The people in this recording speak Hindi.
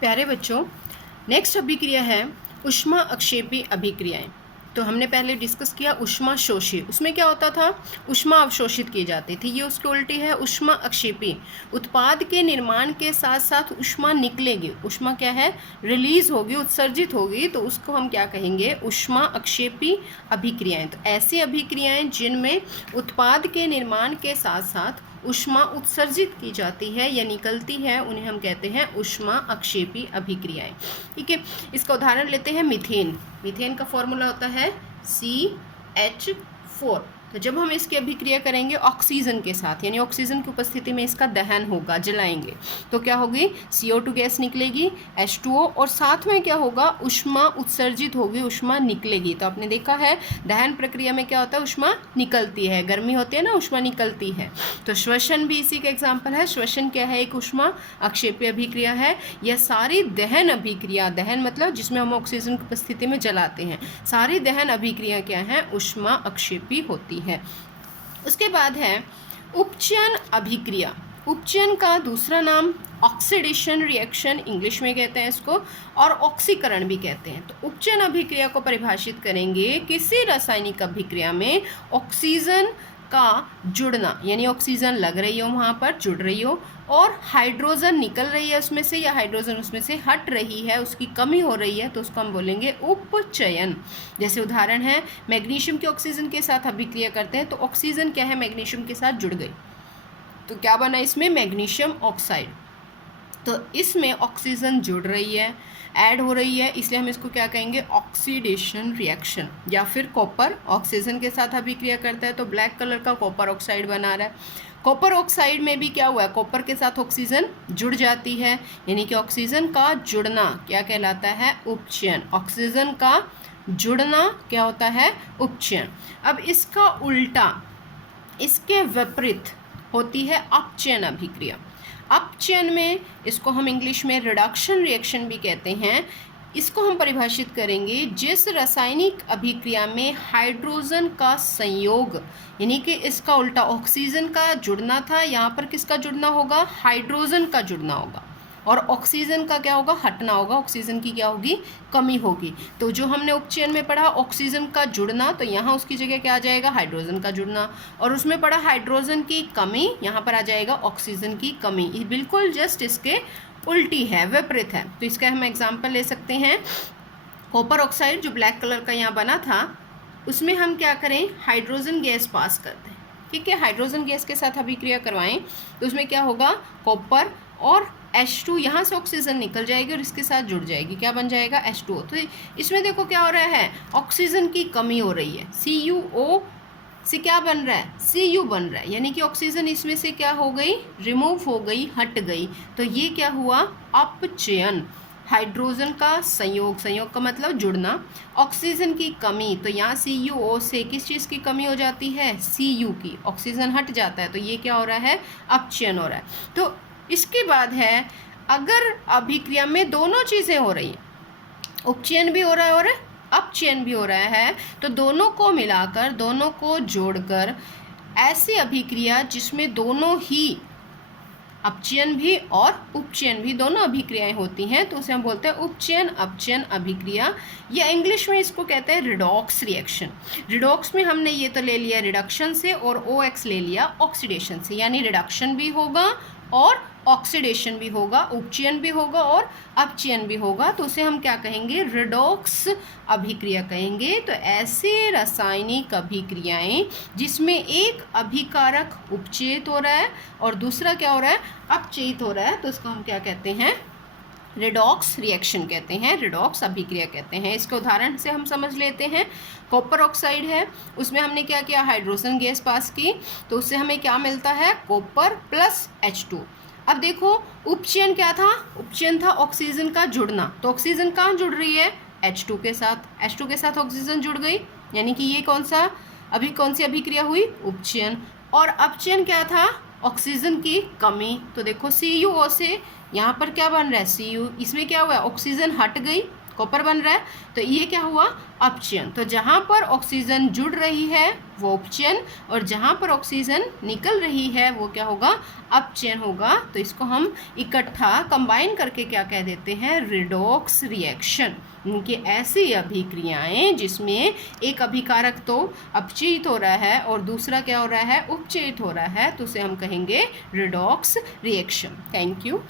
प्यारे बच्चों, नेक्स्ट अभिक्रिया है ऊष्मा अक्षेपी अभिक्रियाएं। तो हमने पहले डिस्कस किया ऊष्मा शोषी, उसमें क्या होता था, ऊष्मा अवशोषित की जाती थी। ये उसकी उल्टी है ऊष्मा अक्षेपी। उत्पाद के निर्माण के साथ साथ ऊष्मा निकलेगी, ऊष्मा क्या है, रिलीज होगी, उत्सर्जित होगी, तो उसको हम क्या कहेंगे, ऊष्मा अक्षेपी अभिक्रियाएं। तो ऐसी अभिक्रियाएं जिनमें उत्पाद के निर्माण के साथ साथ ऊष्मा उत्सर्जित की जाती है या निकलती है, उन्हें हम कहते हैं ऊष्मा अक्षेपी अभिक्रियाएं। ठीक है, इसका उदाहरण लेते हैं मीथेन। मीथेन का फॉर्मूला होता है CH4। तो जब हम इसकी अभिक्रिया करेंगे ऑक्सीजन के साथ, यानी ऑक्सीजन की उपस्थिति में इसका दहन होगा, जलाएंगे, तो क्या होगी, CO2 गैस निकलेगी, H2O, और साथ में क्या होगा, ऊष्मा उत्सर्जित होगी, ऊष्मा निकलेगी। तो आपने देखा है दहन प्रक्रिया में क्या होता है, ऊष्मा निकलती है, गर्मी होती है ना, ऊष्मा निकलती है। तो श्वसन भी इसी का एग्जाम्पल है। श्वसन क्या है, एक ऊष्मा अक्षेपी अभिक्रिया है। यह सारी दहन अभिक्रिया, दहन मतलब जिसमें हम ऑक्सीजन की उपस्थिति में जलाते हैं, सारी दहन अभिक्रिया क्या है, ऊष्मा अक्षेपी होती है। उसके बाद है उपचयन अभिक्रिया। उपचयन का दूसरा नाम ऑक्सीडेशन रिएक्शन इंग्लिश में कहते हैं इसको, और ऑक्सीकरण भी कहते हैं। तो उपचयन अभिक्रिया को परिभाषित करेंगे, किसी रासायनिक अभिक्रिया में ऑक्सीजन का जुड़ना, यानी ऑक्सीजन लग रही हो, वहाँ पर जुड़ रही हो, और हाइड्रोजन निकल रही है उसमें से, या हाइड्रोजन उसमें से हट रही है, उसकी कमी हो रही है, तो उसको हम बोलेंगे उपचयन। जैसे उदाहरण है, मैग्नीशियम के ऑक्सीजन के साथ अभिक्रिया करते हैं, तो ऑक्सीजन क्या है, मैग्नीशियम के साथ जुड़ गई, तो क्या बना इसमें, मैग्नीशियम ऑक्साइड। तो इसमें ऑक्सीजन जुड़ रही है, ऐड हो रही है, इसलिए हम इसको क्या कहेंगे, ऑक्सीडेशन रिएक्शन। या फिर कॉपर ऑक्सीजन के साथ अभिक्रिया करता है, तो ब्लैक कलर का कॉपर ऑक्साइड बना रहा है। कॉपर ऑक्साइड में भी क्या हुआ है, कॉपर के साथ ऑक्सीजन जुड़ जाती है, यानी कि ऑक्सीजन का जुड़ना क्या कहलाता है, उपचयन। ऑक्सीजन का जुड़ना क्या होता है, उपचयन। अब इसका उल्टा, इसके विपरीत होती है अपचयन अभिक्रिया। अपचयन में इसको हम इंग्लिश में रिडक्शन रिएक्शन भी कहते हैं। इसको हम परिभाषित करेंगे, जिस रासायनिक अभिक्रिया में हाइड्रोजन का संयोग, यानी कि इसका उल्टा, ऑक्सीजन का जुड़ना था, यहाँ पर किसका जुड़ना होगा, हाइड्रोजन का जुड़ना होगा, और ऑक्सीजन का क्या होगा, हटना होगा, ऑक्सीजन की क्या होगी, कमी होगी। तो जो हमने उपचयन में पढ़ा ऑक्सीजन का जुड़ना, तो यहाँ उसकी जगह क्या आ जाएगा, हाइड्रोजन का जुड़ना, और उसमें पढ़ा हाइड्रोजन की कमी, यहाँ पर आ जाएगा ऑक्सीजन की कमी। ये बिल्कुल जस्ट इसके उल्टी है, विपरीत है। तो इसका हम एग्जाम्पल ले सकते हैं, कॉपर ऑक्साइड जो ब्लैक कलर का यहाँ बना था, उसमें हम क्या करें, हाइड्रोजन गैस पास करते हैं। ठीक है, हाइड्रोजन गैस के साथ अभिक्रिया करवाएं, तो उसमें क्या होगा, कॉपर और H2, यहाँ से ऑक्सीजन निकल जाएगी और इसके साथ जुड़ जाएगी, क्या बन जाएगा, H2O। तो इसमें देखो क्या हो रहा है, ऑक्सीजन की कमी हो रही है, CuO से क्या बन रहा है, Cu बन रहा है, यानी कि ऑक्सीजन इसमें से क्या हो गई, रिमूव हो गई, हट गई। तो ये क्या हुआ, अपचयन। हाइड्रोजन का संयोग, संयोग का मतलब जुड़ना, ऑक्सीजन की कमी, तो यहाँ CuO से किस चीज़ की कमी हो जाती है, Cu की, ऑक्सीजन हट जाता है, तो ये क्या हो रहा है, अपचयन हो रहा है। तो इसके बाद है, अगर अभिक्रिया में दोनों चीज़ें हो रही हैं, उपचयन भी हो रहा है और अपचयन भी हो रहा है, तो दोनों को मिलाकर, दोनों को जोड़कर ऐसी अभिक्रिया जिसमें दोनों ही, अपचयन भी और उपचयन भी, दोनों अभिक्रियाएं होती हैं, तो उसे हम बोलते हैं उपचयन अपचयन अभिक्रिया, या इंग्लिश में इसको कहते हैं रिडॉक्स रिएक्शन। रिडॉक्स में हमने ये तो ले लिया रिडक्शन से, और OX ले लिया ऑक्सीडेशन से, यानी रिडक्शन भी होगा और ऑक्सीडेशन भी होगा, उपचयन भी होगा और अपचयन भी होगा, तो उसे हम क्या कहेंगे, रिडॉक्स अभिक्रिया कहेंगे। तो ऐसे रासायनिक अभिक्रियाएं जिसमें एक अभिकारक उपचयित हो रहा है और दूसरा क्या हो रहा है, अपचयित हो रहा है, तो उसको हम क्या कहते हैं, रिडॉक्स रिएक्शन कहते हैं, रिडॉक्स अभिक्रिया कहते हैं। इसके उदाहरण से हम समझ लेते हैं, कॉपर ऑक्साइड है, उसमें हमने क्या किया, हाइड्रोजन गैस पास की, तो उससे हमें क्या मिलता है, कॉपर प्लस H2। अब देखो उपचयन क्या था, उपचयन था ऑक्सीजन का जुड़ना, तो ऑक्सीजन कहाँ जुड़ रही है, H2 के साथ, H2 के साथ ऑक्सीजन जुड़ गई, यानी कि ये कौन सी अभिक्रिया हुई, उपचयन। और अपचयन क्या था, ऑक्सीजन की कमी, तो देखो CuO से यहाँ पर क्या बन रहा है, Cu, इसमें क्या हुआ है, ऑक्सीजन हट गई, कॉपर बन रहा है, तो ये क्या हुआ, अपचयन। तो जहाँ पर ऑक्सीजन जुड़ रही है वो उपचयन, और जहाँ पर ऑक्सीजन निकल रही है वो क्या होगा, अपचयन होगा। तो इसको हम इकट्ठा कंबाइन करके क्या कह देते हैं, रिडॉक्स रिएक्शन। इनकी ऐसी अभिक्रियाएं जिसमें एक अभिकारक तो अपचयित हो रहा है और दूसरा क्या हो रहा है, उपचयित हो रहा है, तो उसे हम कहेंगे रिडॉक्स रिएक्शन। Thank you.